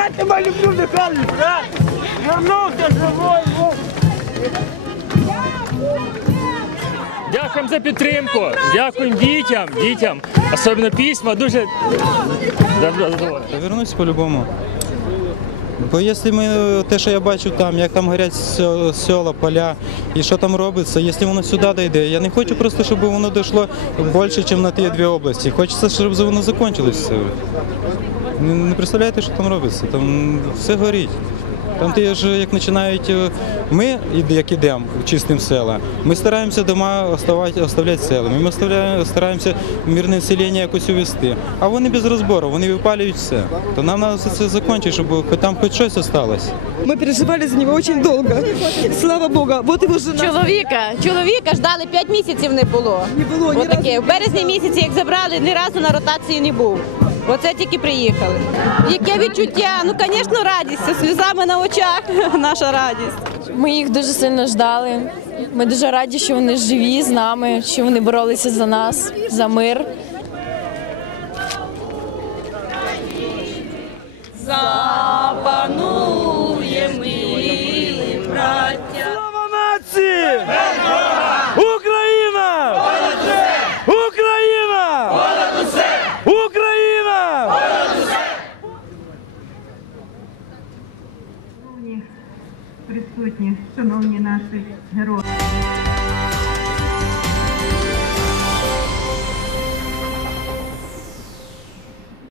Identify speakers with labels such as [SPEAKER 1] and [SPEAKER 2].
[SPEAKER 1] Мама, люблю Михайлович, а? Вернувся живой.
[SPEAKER 2] Дякуємо за підтримку. Дякуємо дітям, дітям. Особливо письма. Дуже задоволений.
[SPEAKER 3] Та Вернусь по-любому. Бо якщо ми те, що я бачу там, як там горять села, поля і що там робиться, якщо воно сюди дійде, я не хочу просто, щоб воно дійшло більше, ніж на ті дві області. Хочеться, щоб воно закінчилось все. Не, не представляєте, що там робиться? Там все горить. Там ти ж як починають е, ми, як ідемо чистим села, ми стараємося дома оставати, оставляти селами. Ми стараємося мирне населення якось увести. А вони без розбору, вони випалюють все. То нам треба все це закінчити, щоб там хоч щось осталось.
[SPEAKER 4] Мы переживали за него очень долго. Слава Богу. Вот его жена.
[SPEAKER 5] Чоловіка, чоловіка ждали 5 місяців не було.
[SPEAKER 4] Не було ні разу.
[SPEAKER 5] В березні місяці, як забрали, ні разу на ротації не був. Оце тільки приїхали. Яке відчуття? Ну, звісно, радість. Сльозами на очах наша радість.
[SPEAKER 6] Ми їх дуже сильно ждали. Ми дуже раді, що вони живі з нами, що вони боролися за нас, за мир.
[SPEAKER 7] Присутні, шановні наші герої.